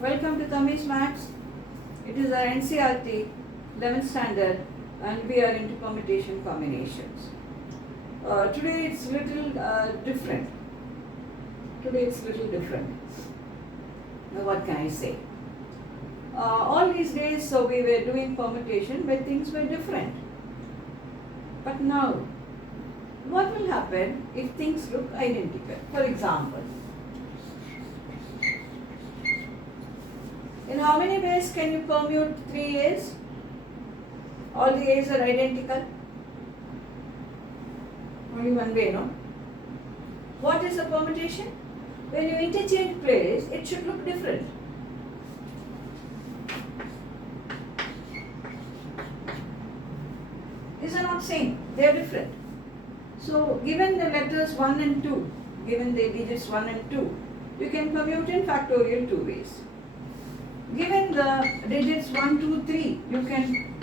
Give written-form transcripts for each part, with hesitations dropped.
Welcome to Tami's Maths. It is our NCERT 11th standard and we are into permutation combinations. Today it's little different. Now what can I say? All these days we were doing permutation where things were different. But now, what will happen if things look identical? For example, in how many ways can you permute 3 A's? All the A's are identical. Only one way, no? What is a permutation? When you interchange place, it should look different. These are not same, they are different. So, given the letters 1 and 2, given the digits 1 and 2, you can permute in factorial 2 ways. Given the digits 1, 2, 3, you can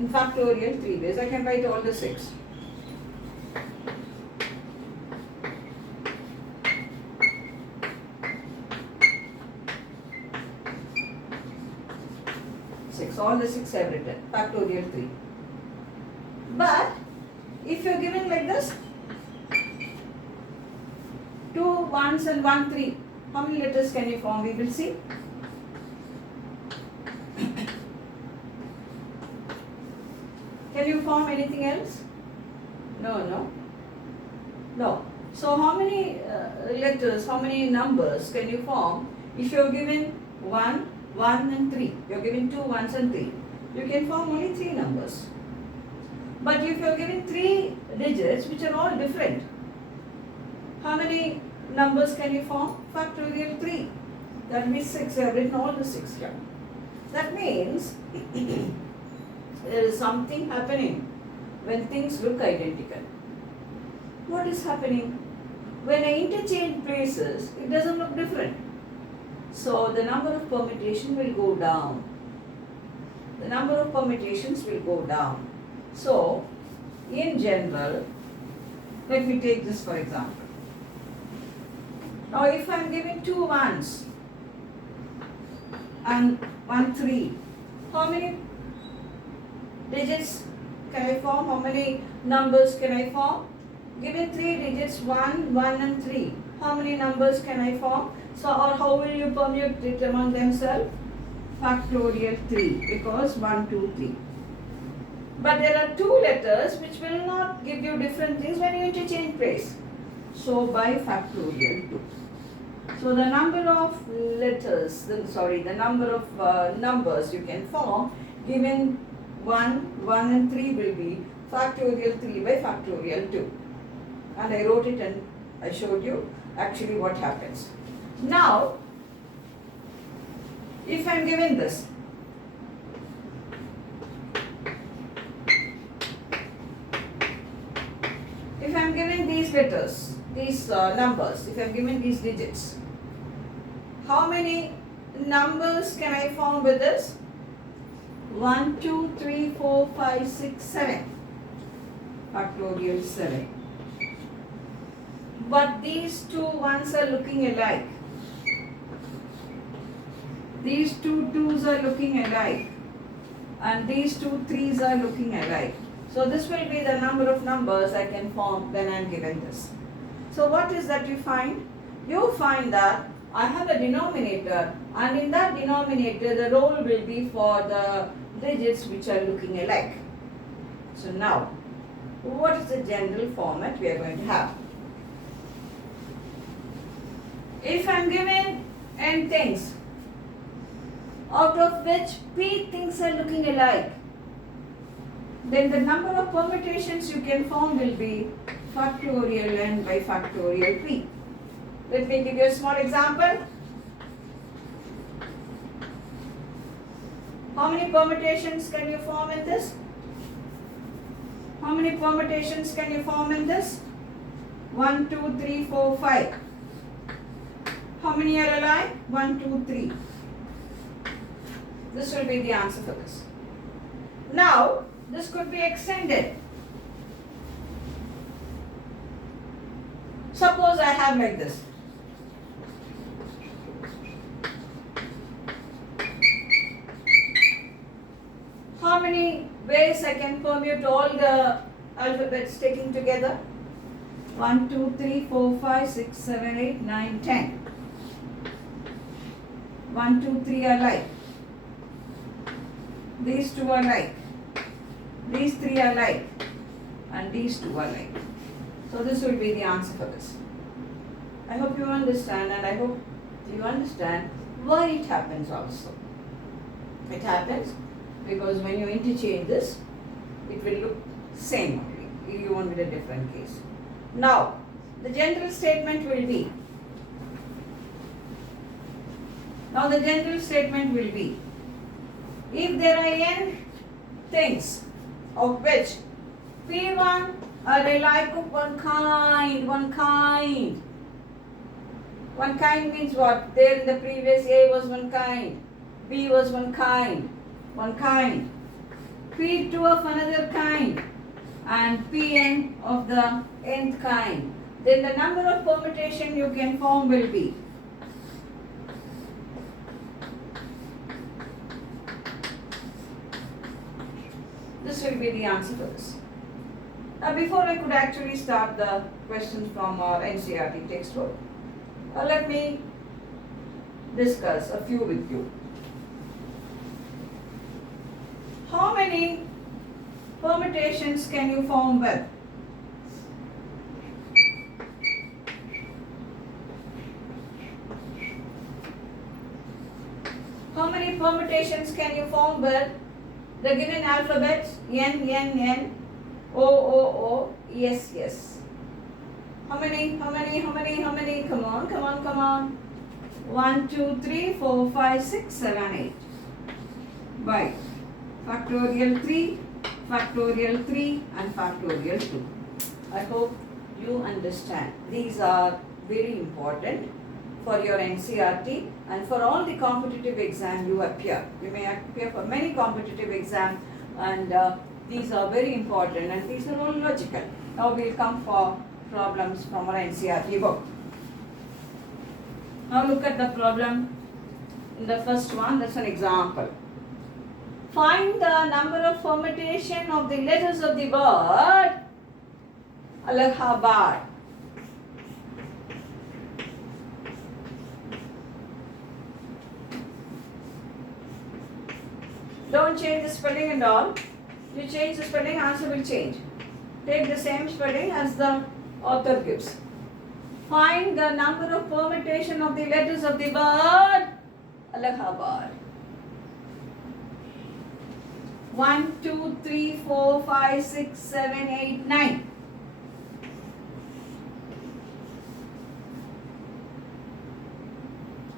in factorial 3 ways. I can write all the 6. All the 6 I have written, factorial 3. But if you are given like this, 2 1s and 1 3, how many letters can you form? We will see. Can you form anything else? No. So how many letters, how many numbers can you form if you are given 1, 1 and 3? You are given 2 1s and 3. You can form only 3 numbers. But if you are given 3 digits which are all different, how many numbers can you form? Factorial 3. That means 6. I have written all the 6 here. That means there is something happening when things look identical. What is happening? When I interchange places, it doesn't look different. So the number of permutation will go down. The number of permutations will go down. So, in general, let me take this for example. Now if I am giving 2 1s and 1 3, how many digits can I form? How many numbers can I form? Given 3 digits 1, 1 and 3, how many numbers can I form? So, or how will you permute it among themselves? Factorial 3, because 1, 2, 3. But there are 2 letters which will not give you different things when you interchange place. So, by factorial 2. So, the number of letters, the number of numbers you can form given 1, 1 and 3 will be factorial 3 by factorial 2. And I wrote it and I showed you actually what happens. Now, if I am given this, if I am given these letters, these numbers, if I am given these digits, how many numbers can I form with this? 1, 2, 3, 4, 5, 6, 7. Factorial 7. But these 2 1s are looking alike. These 2 2s are looking alike. And these 2 3s are looking alike. So this will be the number of numbers I can form when I am given this. So what is that you find? You find that I have a denominator, and in that denominator the role will be for the digits which are looking alike. So now, what is the general format we are going to have? If I am given n things, out of which p things are looking alike, then the number of permutations you can form will be factorial n by factorial p. Let me give you a small example. How many permutations can you form in this? How many permutations can you form in this? 1, 2, 3, 4, 5. How many are alike? 1, 2, 3. This will be the answer for this. Now, this could be extended. Suppose I have like this. many ways I can permute all the alphabets taken together? 1, 2, 3, 4, 5, 6, 7, 8, 9, 10. 1, 2, 3 are like. These two are like. These three are like. And these two are like. So this will be the answer for this. I hope you understand, and I hope you understand why it happens also. It happens because when you interchange this, it will look same only. You won't get a different case. Now, the general statement will be. Now the general statement will be, if there are n things of which P1 are alike of one kind. One kind means what? There in the previous A was one kind, B was one kind. P2 of another kind and Pn of the nth kind. Then the number of permutation you can form will be. This will be the answer for this. Now before I could actually start the questions from our NCERT textbook, let me discuss a few with you. How many permutations can you form with? How many permutations can you form with the given alphabets? N, O, O, yes, yes. How many? Come on. 1, 2, 3, 4, 5, 6, 7, 8. By factorial 3, factorial 3 and factorial 2. I hope you understand. These are very important for your NCERT and for all the competitive exam you appear. You may appear for many competitive exams, and these are very important, and these are all logical. Now we'll come for problems from our NCERT book. Now look at the problem in the first one. That's an example. Find the number of permutation of the letters of the word Allahabad. Don't change the spelling and all. You change the spelling, answer will change. Take the same spelling as the author gives. Find the number of permutation of the letters of the word Allahabad. 1, 2, 3, 4, 5, 6, 7, 8, 9.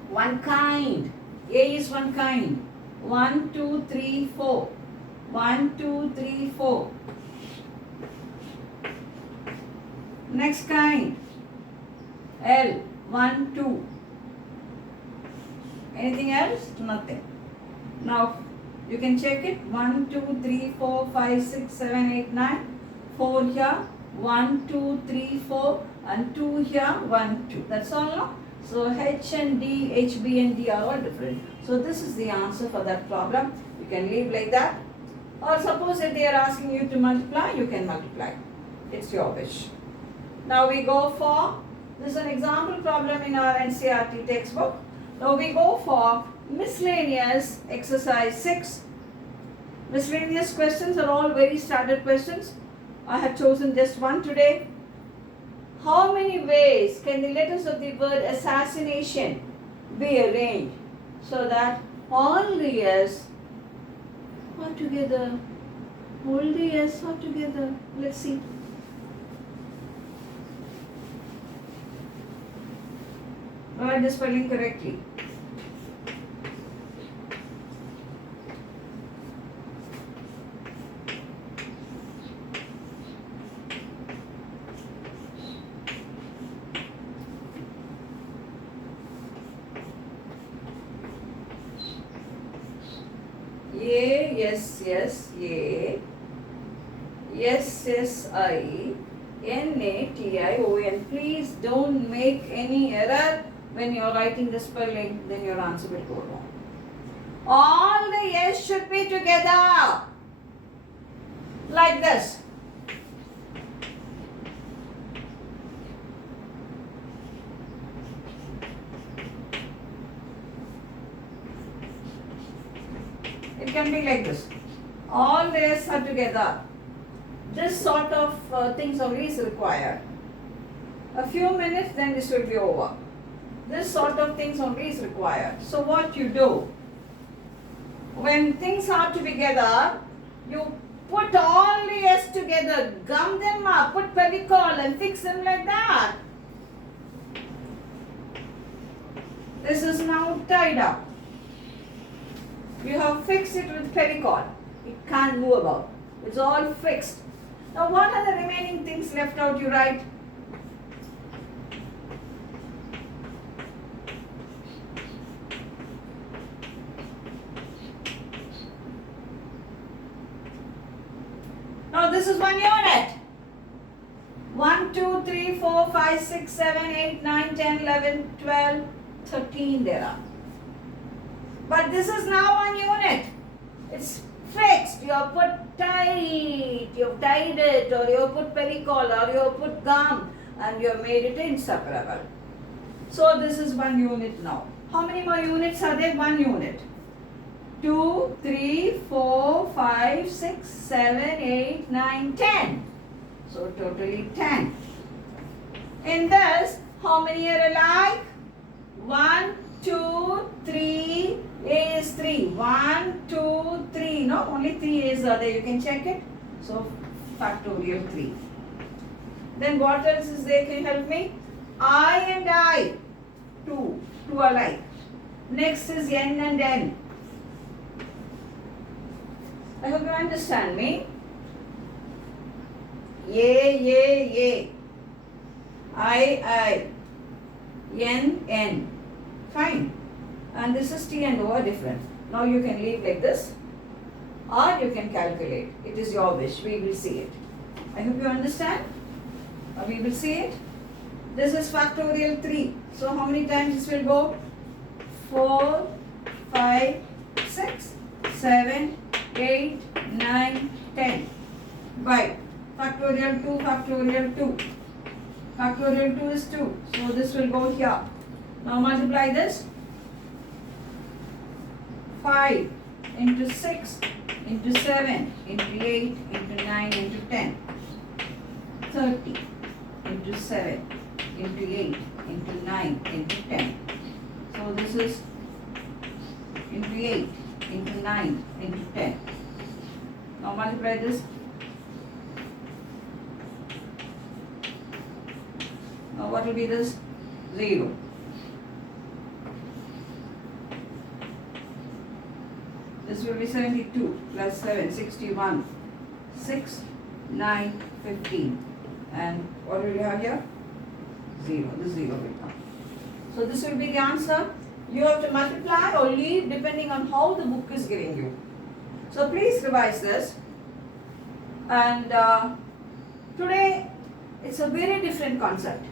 One kind. A is one kind. 1, 2, 3, 4. 1, 2, 3, 4. Next kind. L. 1, 2. Anything else? Nothing. Now you can check it. 1, 2, 3, 4, 5, 6, 7, 8, 9. 4 here. 1, 2, 3, 4. And 2 here. 1, 2. That's all, no? So H and D, H, B and D are all different. So this is the answer for that problem. You can leave like that. Or suppose if they are asking you to multiply, you can multiply. It's your wish. Now we go for, this is an example problem in our NCERT textbook. Now we go for miscellaneous exercise 6. Miscellaneous questions are all very standard questions. I have chosen just one today. How many ways can the letters of the word assassination be arranged so that all the S are together? All the S are together. Let's see. Write the spelling correctly. A, yes, yes, A, yes, yes, I, N, A, T, I, O, N. Please don't make any error when you are writing the spelling, then your answer will go wrong. All the S should be together. like this. It can be like this. All this are together. This sort of things only is required. A few minutes, then this will be over. This sort of things only is required. So what you do, when things are together, you put all the S together, gum them up, put fevicol and fix them like that. This is now tied up. You have fixed it with fevicol. It can't move about. It's all fixed. Now what are the remaining things left out? You write. Now this is one unit. 1, 2, 3, 4, 5, 6, 7, 8, 9, 10, 11, 12, 13 there are. But this is now one unit. It's fixed. You have put tight, you have tied it, or you have put fevicol, or you have put gum, and you have made it inseparable. So this is one unit now. How many more units are there? One unit. 2, 3, 4, 5, 6, 7, 8, 9, 10. So totally 10. In this, how many are alike? 1, 2, 3, A is 3. 1, 2, 3. No, only 3 A's are there. You can check it. So factorial 3. Then what else is there? Can you help me? I and I. 2. 2 alike. Next is N and N. I hope you understand me. Ye. I. N. Fine. And this is T and O are different. Now you can leave like this, or you can calculate. It is your wish. We will see it. I hope you understand. Or we will see it. This is factorial 3. So how many times this will go? 4, 5, 6, 7, 8, 9, 10. By factorial 2, factorial 2. Factorial 2 is 2. So this will go here. Now multiply this. 5 into 6 into 7 into 8 into 9 into 10. 30 into 7 into 8 into 9 into 10. So this is into 8 into 9 into 10. Now multiply this. Now what will be this? 0. This will be 72 plus 7, 61. 6, 9, 15. And what will you have here? 0. This 0 will come. So this will be the answer. You have to multiply or leave depending on how the book is giving you. So please revise this. And today it's a very different concept.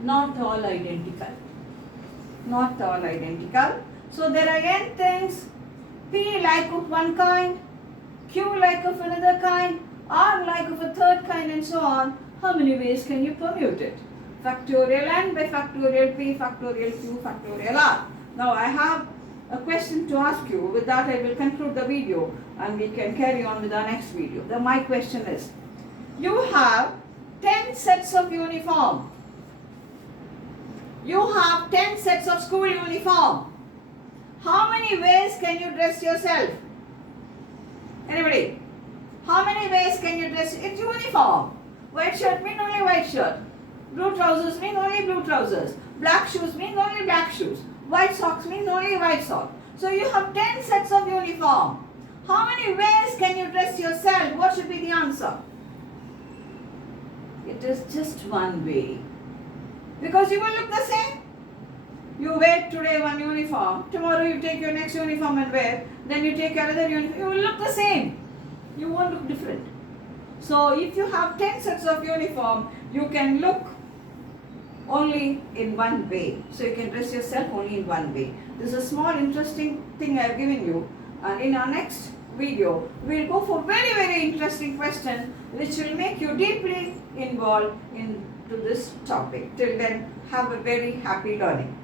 Not all identical. Not all identical. So there are n things. P like of one kind, Q like of another kind, R like of a third kind, and so on. How many ways can you permute it? Factorial n by factorial P, factorial Q, factorial R. Now I have a question to ask you. With that I will conclude the video and we can carry on with our next video. My question is, you have 10 sets of uniform. You have 10 sets of school uniform. How many ways can you dress yourself? Anybody? How many ways can you dress? It's uniform. White shirt means only white shirt. Blue trousers means only blue trousers. Black shoes means only black shoes. White socks means only white socks. So you have 10 sets of uniform. How many ways can you dress yourself? What should be the answer? It is just one way. Because you will look the same. You wear today one uniform, tomorrow you take your next uniform and wear, then you take another uniform, you will look the same. You won't look different. So if you have 10 sets of uniform, you can look only in one way. So you can dress yourself only in one way. This is a small interesting thing I have given you. And in our next video, we'll go for very interesting question which will make you deeply involved into this topic. Till then, have a very happy learning.